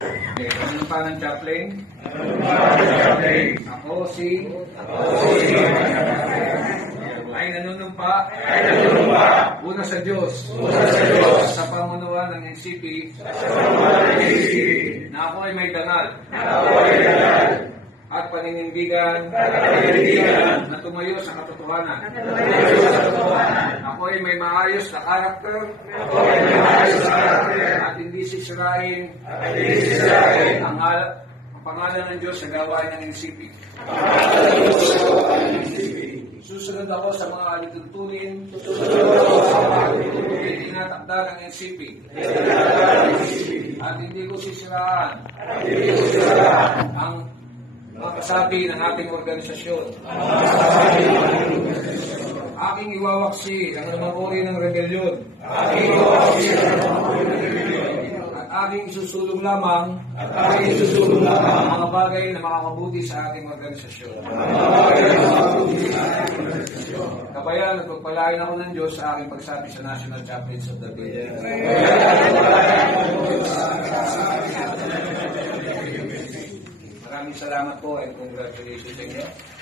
Okay, ano pa ng chaplain? Ako si ay nanunumpa una sa Diyos sa pamunuan ng NCP na ako ay may dangal at paninindigan na tumayo sa katotohanan. Ako ay may maayos na karakter at hindi sisirain ang pangalan ng Diyos sa gawain ng NCP. Susunod ako sa mga alituntunin na tinatakda ng NCP at hindi ko sisiraan ang mga kasabi ng ating organisasyon. Aking iwawaksi ang anumang uri ng rebelyon. At aking isusulong lamang ang mga bagay na makakabuti sa ating organisasyon. Kabayan, nagpagpalain ako ng Diyos sa aking pagsabi sa National Chaplains of the Day. Maraming salamat po and congratulations again.